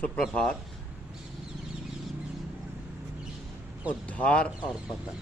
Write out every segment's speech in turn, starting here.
सुप्रभात। उद्धार और पतन,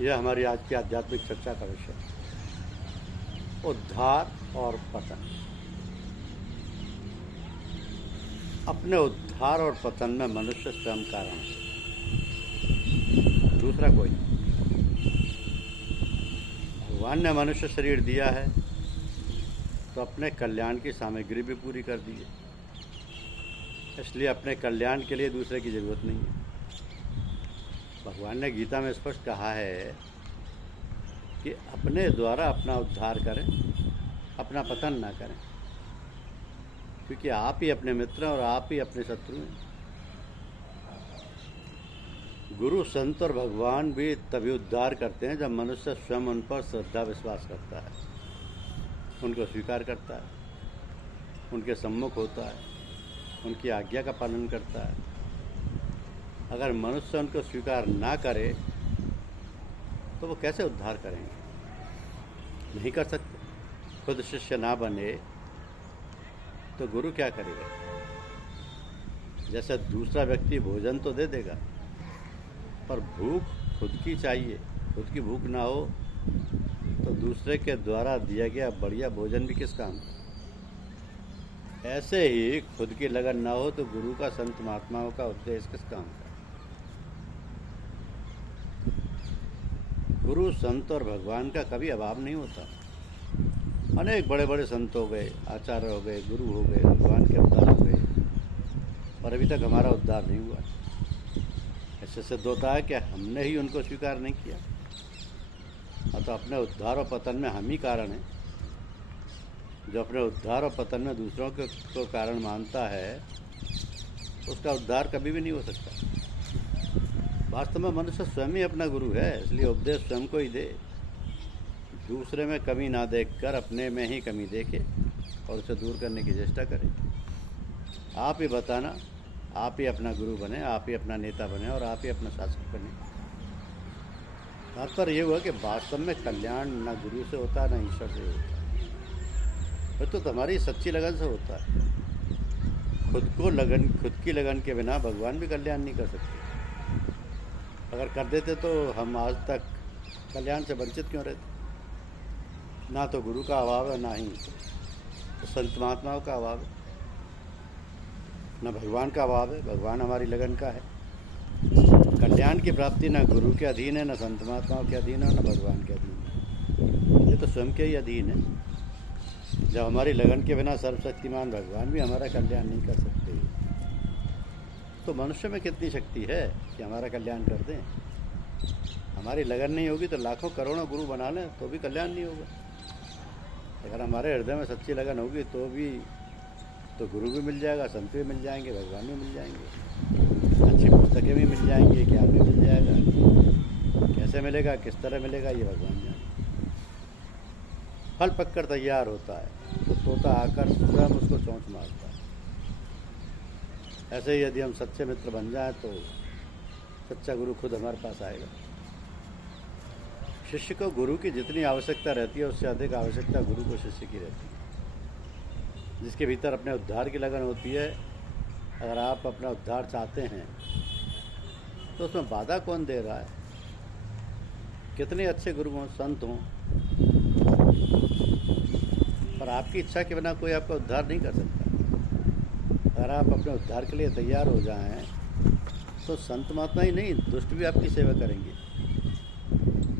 यह हमारी आज की आध्यात्मिक चर्चा का विषय है। उद्धार और पतन। अपने उद्धार और पतन में मनुष्य स्वयं कारण है, दूसरा कोई नहीं। भगवान ने मनुष्य शरीर दिया है तो अपने कल्याण की सामग्री भी पूरी कर दी है, इसलिए अपने कल्याण के लिए दूसरे की ज़रूरत नहीं है। भगवान ने गीता में स्पष्ट कहा है कि अपने द्वारा अपना उद्धार करें, अपना पतन ना करें, क्योंकि आप ही अपने मित्र और आप ही अपने शत्रु हैं। गुरु, संत और भगवान भी तभी उद्धार करते हैं जब मनुष्य स्वयं उन पर श्रद्धा विश्वास करता है, उनको स्वीकार करता है, उनके सम्मुख होता है, उनकी आज्ञा का पालन करता है। अगर मनुष्य उनको स्वीकार ना करे तो वो कैसे उद्धार करेंगे? नहीं कर सकते। खुद शिष्य ना बने तो गुरु क्या करेगा? जैसे दूसरा व्यक्ति भोजन तो दे देगा, पर भूख खुद की चाहिए। खुद की भूख ना हो तो दूसरे के द्वारा दिया गया बढ़िया भोजन भी किस काम का? ऐसे ही खुद की लगन ना हो तो गुरु का, संत महात्माओं का उपदेश किस काम का? गुरु, संत और भगवान का कभी अभाव नहीं होता। अनेक बड़े बड़े संत हो गए, आचार्य हो गए, गुरु हो गए, भगवान के अवतार हो गए, और अभी तक हमारा उद्धार नहीं हुआ। ऐसे सिद्ध होता है कि हमने ही उनको स्वीकार नहीं किया। तो अपने उद्धार और पतन में हम ही कारण हैं। जो अपने उद्धार और पतन में दूसरों को कारण मानता है, उसका उद्धार कभी भी नहीं हो सकता। वास्तव में मनुष्य स्वयं ही अपना गुरु है, इसलिए उपदेश स्वयं को ही दे। दूसरे में कमी ना देखकर अपने में ही कमी देखे और उसे दूर करने की चेष्टा करें। आप ही बताना, आप ही अपना गुरु बने, आप ही अपना नेता बने और आप ही अपना शासक बने। तात्पर्य ये हुआ कि वास्तव में कल्याण न गुरु से होता, न ईश्वर से होता, वो तो तुम्हारी सच्ची लगन से होता है। खुद की लगन के बिना भगवान भी कल्याण नहीं कर सकते। अगर कर देते तो हम आज तक कल्याण से वंचित क्यों रहते? ना तो गुरु का अभाव है, ना ही तो संत महात्माओं का अभाव है, न भगवान का अभाव है। भगवान हमारी लगन का है। कल्याण की प्राप्ति न गुरु के अधीन है, न संत महात्माओं के अधीन है, न भगवान के अधीन है। ये तो स्वयं के ही अधीन है। जब हमारी लगन के बिना सर्वशक्तिमान भगवान भी हमारा कल्याण नहीं कर सकते, तो मनुष्य में कितनी शक्ति है कि हमारा कल्याण कर दें? हमारी लगन नहीं होगी तो लाखों करोड़ों गुरु बना लें तो भी कल्याण नहीं होगा। अगर हमारे हृदय में सच्ची लगन होगी तो गुरु भी मिल जाएगा, संत भी मिल जाएंगे, भगवान भी मिल जाएंगे, अच्छी पुस्तकें भी मिल जाएंगी, ज्ञान भी मिल जाएगा। कैसे मिलेगा, किस तरह मिलेगा, ये भगवान जाने। फल पककर तैयार होता है तो तोता आकर स्वयं उसको चोंच मारता है। ऐसे ही यदि हम सच्चे मित्र बन जाएं तो सच्चा गुरु खुद हमारे पास आएगा। शिष्य को गुरु की जितनी आवश्यकता रहती है, उससे अधिक आवश्यकता गुरु को शिष्य की रहती है। जिसके भीतर अपने उद्धार की लगन होती है, अगर आप अपना उद्धार चाहते हैं तो उसमें बाधा कौन दे रहा है? कितने अच्छे गुरु हों, संत हों, पर आपकी इच्छा के बिना कोई आपका उद्धार नहीं कर सकता। अगर आप अपने उद्धार के लिए तैयार हो जाएं तो संत महात्मा ही नहीं, दुष्ट भी आपकी सेवा करेंगे।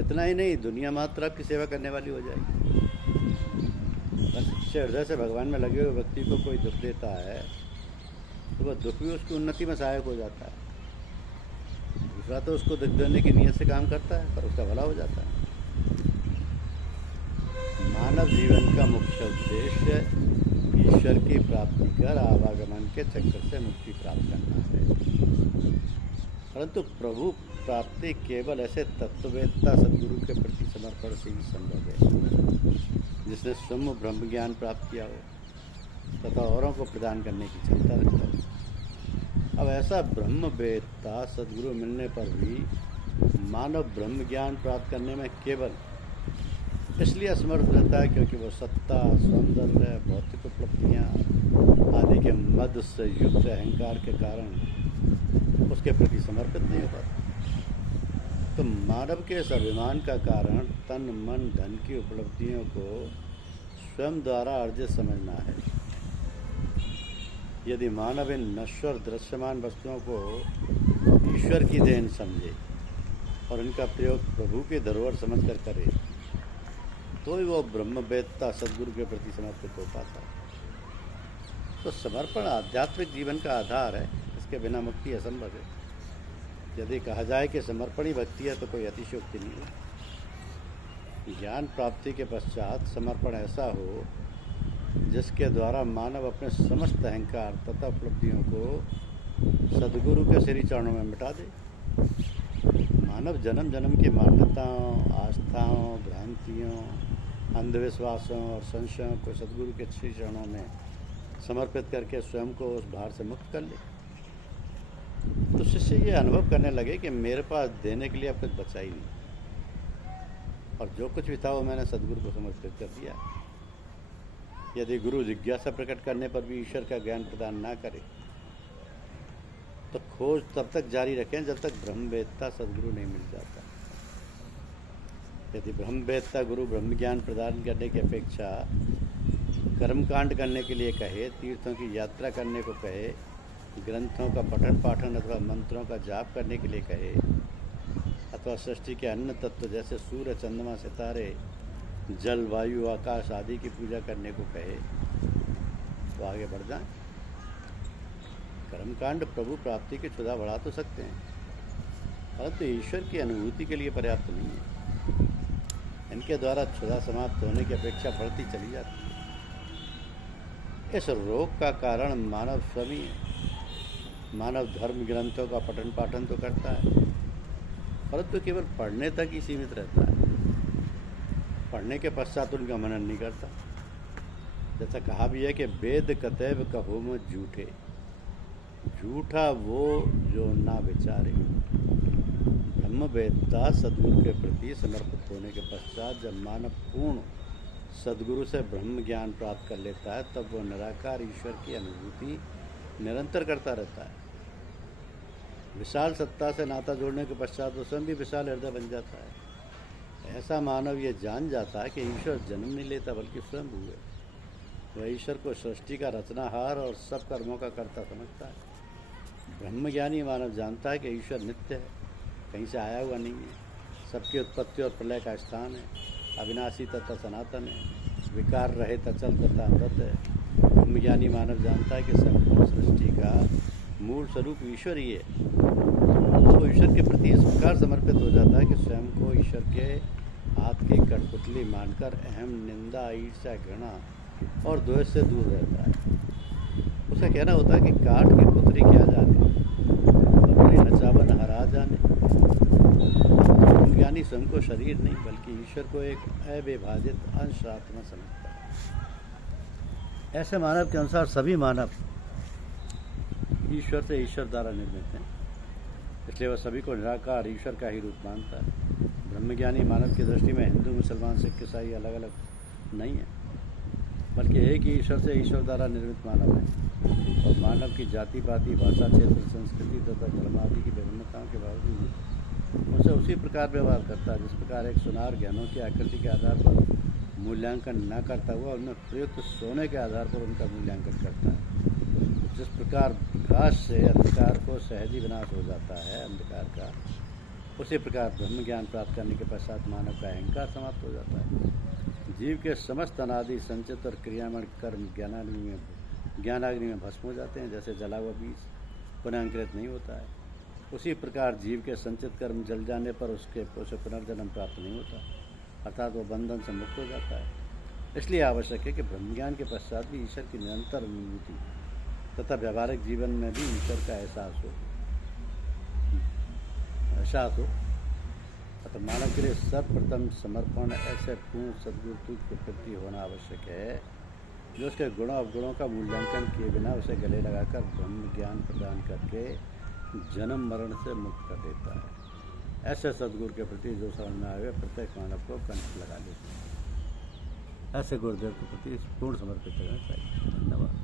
इतना ही नहीं, दुनिया मात्र आपकी सेवा करने वाली हो जाएगी। सच्चे हृदय से भगवान में लगे हुए व्यक्ति को कोई दुख देता है तो वह दुख भी उसकी उन्नति में सहायक हो जाता है। दूसरा तो उसको दुख देने की नीयत से काम करता है, पर उसका भला हो जाता है। मानव जीवन का मुख्य उद्देश्य ईश्वर की प्राप्ति कर आवागमन के चक्कर से मुक्ति प्राप्त करना है, परंतु प्रभु प्राप्ति केवल ऐसे तत्ववेत्ता सदगुरु के प्रति समर्पण से ही संभव है, जिसने स्वयं ब्रह्म ज्ञान प्राप्त किया हो तथा औरों को प्रदान करने की क्षमता रखता हो। अब ऐसा ब्रह्मवेत्ता सदगुरु मिलने पर भी मानव ब्रह्म ज्ञान प्राप्त करने में केवल इसलिए असमर्थ रहता है क्योंकि वो सत्ता, सौंदर्य, भौतिक उपलब्धियाँ के मद से युक्त अहंकार के कारण उसके प्रति समर्पित नहीं हो पाता। तो मानव के इस अभिमान का कारण तन मन धन की उपलब्धियों को स्वयं द्वारा अर्जित समझना है। यदि मानव इन नश्वर दृश्यमान वस्तुओं को ईश्वर की देन समझे और इनका प्रयोग प्रभु की धरोहर समझकर करे, तो ही वो ब्रह्मवेत्ता सद्गुरु के प्रति समर्पित हो पाता है। तो समर्पण आध्यात्मिक जीवन का आधार है, इसके बिना मुक्ति असंभव है। यदि कहा जाए कि समर्पण ही भक्ति है तो कोई अतिशयोक्ति नहीं है। ज्ञान प्राप्ति के पश्चात समर्पण ऐसा हो जिसके द्वारा मानव अपने समस्त अहंकार तथा उपलब्धियों को सद्गुरु के श्री चरणों में मिटा दे। मानव जन्म जन्म की मान्यताओं, आस्थाओं, भ्रांतियों, अंधविश्वासों और संशयों को सद्गुरु के श्री चरणों में समर्पित करके स्वयं को उस भार से मुक्त कर ले। तो शिष्य ये अनुभव करने लगे कि मेरे पास देने के लिए अब कुछ बचा ही नहीं, और जो कुछ भी था वो मैंने सद्गुरु को समर्पित कर दिया। यदि गुरु जिज्ञासा प्रकट करने पर भी ईश्वर का ज्ञान प्रदान ना करे तो खोज तब तक जारी रखें जब तक ब्रह्मवेत्ता सद्गुरु नहीं मिल जाता। यदि ब्रह्मवेत्ता गुरु ब्रह्म ज्ञान प्रदान करने की अपेक्षा कर्मकांड करने के लिए कहे, तीर्थों की यात्रा करने को कहे, ग्रंथों का पठन पाठन अथवा मंत्रों का जाप करने के लिए कहे, अथवा सृष्टि के अन्य तत्व जैसे सूर्य, चंद्रमा, सितारे, जल, वायु, आकाश आदि की पूजा करने को कहे, तो आगे बढ़ जाएं। कर्मकांड प्रभु प्राप्ति की क्षुधा बढ़ा तो सकते हैं, परंतु ईश्वर की अनुभूति के लिए पर्याप्त नहीं है। इनके द्वारा क्षुधा समाप्त होने की अपेक्षा बढ़ती चली जाती है। इस रोग का कारण मानव स्वयं है। मानव धर्म ग्रंथों का पठन पाठन तो करता है, परंतु केवल पढ़ने तक ही सीमित रहता है। पढ़ने के पश्चात उनका मनन नहीं करता। जैसा कहा भी है कि वेद कतैव कहो मत झूठे, झूठा वो जो ना विचारे। ब्रह्मवेत्ता सद्गुरु के प्रति समर्पित होने के पश्चात जब मानव पूर्ण सद्गुरु से ब्रह्म ज्ञान प्राप्त कर लेता है, तब वो निराकार ईश्वर की अनुभूति निरंतर करता रहता है। विशाल सत्ता से नाता जोड़ने के पश्चात वो स्वयं भी विशाल हृदय बन जाता है। ऐसा मानव ये जान जाता है कि ईश्वर जन्म नहीं लेता बल्कि स्वयं हुए। वह ईश्वर को सृष्टि का रचनाहार और सब कर्मों का कर्ता समझता है। ब्रह्मज्ञानी मानव जानता है कि ईश्वर नित्य है, कहीं से आया हुआ नहीं है, सबकी उत्पत्ति और प्रलय का स्थान है, अविनाशी तथा सनातन है, विकार रहित अचल तथा अमृत है। ब्रह्मज्ञानी मानव जानता है कि संपूर्ण सृष्टि का मूल स्वरूप ईश्वर ही है। तो ईश्वर के प्रति इस प्रकार समर्पित हो जाता है कि स्वयं को ईश्वर के हाथ की कठपुतली मानकर अहम, निंदा, ईर्ष्या, घृणा और द्वेष से दूर रहता है। उसका कहना होता है कि काठ की पुतली क्या जाने, अपनी नचावन हरा जाने। ज्ञानी स्वयं को शरीर नहीं बल्कि ईश्वर को एक अविभाजित अंश आत्मा समझता है। ऐसे मानव के अनुसार सभी मानव ईश्वर से ईश्वर द्वारा निर्मित हैं, इसलिए वह सभी को निराकार ईश्वर का ही रूप मानता है। ब्रह्मज्ञानी मानव की दृष्टि में हिंदू, मुसलमान, सिख, ईसाई अलग अलग नहीं है, बल्कि एक ही ईश्वर से ईश्वर द्वारा निर्मित मानव है। और मानव की जाति पाति, भाषा, क्षेत्र, संस्कृति तथा धर्म आदि की विभिन्नताओं के बावजूद उनसे उसी प्रकार व्यवहार करता है जिस प्रकार एक सुनार गहनों की आकृति के आधार पर मूल्यांकन न करता हुआ उनमें प्रयुक्त सोने के आधार पर उनका मूल्यांकन करता है। जिस प्रकार प्रकाश से अंधकार को सहज ही विनाश हो जाता है अंधकार का, उसी प्रकार ब्रह्म ज्ञान प्राप्त करने के पश्चात मानव का अहंकार समाप्त हो जाता है। जीव के समस्त अनादि संचित और क्रियामण कर्म ज्ञानाग्नि में भस्म हो जाते हैं। जैसे जला हुआ बीज पुनः अंकुरित नहीं होता है, उसी प्रकार जीव के संचित कर्म जल जाने पर उसे पुनर्जन्म प्राप्त नहीं होता, अर्थात वो बंधन से मुक्त हो जाता है। इसलिए आवश्यक है कि ब्रह्मज्ञान के पश्चात भी ईश्वर की निरंतर अनुभूति तथा व्यावहारिक जीवन में भी ईश्वर का एहसास हो। अतः मानव के लिए सर्वप्रथम समर्पण ऐसे पूर्ण सद्गुरु के प्रति होना आवश्यक है जो उसके गुणों अवगुणों का मूल्यांकन किए बिना उसे गले लगाकर ब्रह्म ज्ञान प्रदान करके जन्म मरण से मुक्त कर देता है। ऐसे सद्गुरु के प्रति जो समझ में आए प्रत्येक मानव को कंठ लगा लेते हैं। ऐसे गुरुदेव के प्रति पूर्ण समर्पित रहना चाहिए। धन्यवाद।